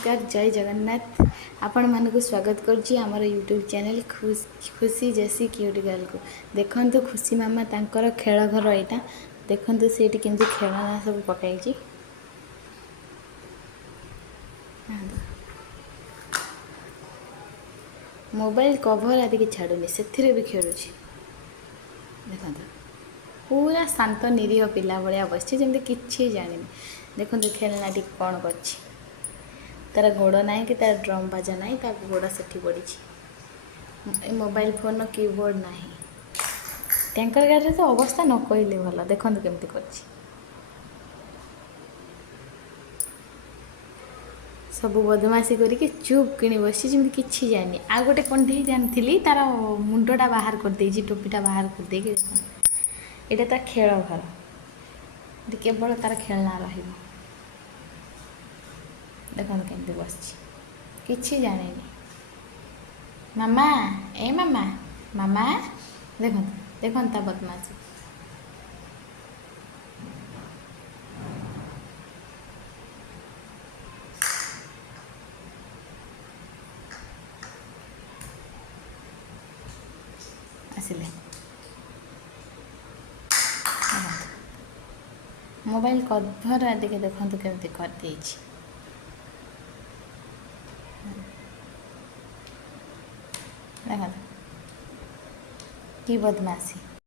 नमस्कार जय जगन्नाथ आपण मानक स्वागत करुच्ची आमर यूट्यूब चैनल खुशी जेसी क्यूट गर्ल को देखु खुशी मामा तांकर खेल घर यहाँ देखु सी केमती खेलना सब पकई मोबाइल कभर आदि की छाड़ुनी से भी खेलुची देखो पूरा शांत निरीह पिला भाया बस जमी कि जानी देखो खेलना टी कौन कर तार गोड़ ना कि तार ड्रम बाजा ना तार गोड़ से पड़ी मोबाइल फोन कीबोर्ड ना टैंकर गाड़ी तो अवस्था न कहले भल देखो केमती कर सब बदमाशी करके चुप कि बस जमी कि जानी आ गोटे कंढे जानी तार मुंडटा बाहर कर टोपीटा बाहर कर यहाँ तार खेल घर केवल तार खेलना रही देखो केमती बस कि जाने मामा ए मामा मामा देखो देखो ता बदमाशी आसिले मोबाइल कभर आदि के देखो केमती कर देखो कि बदमाशी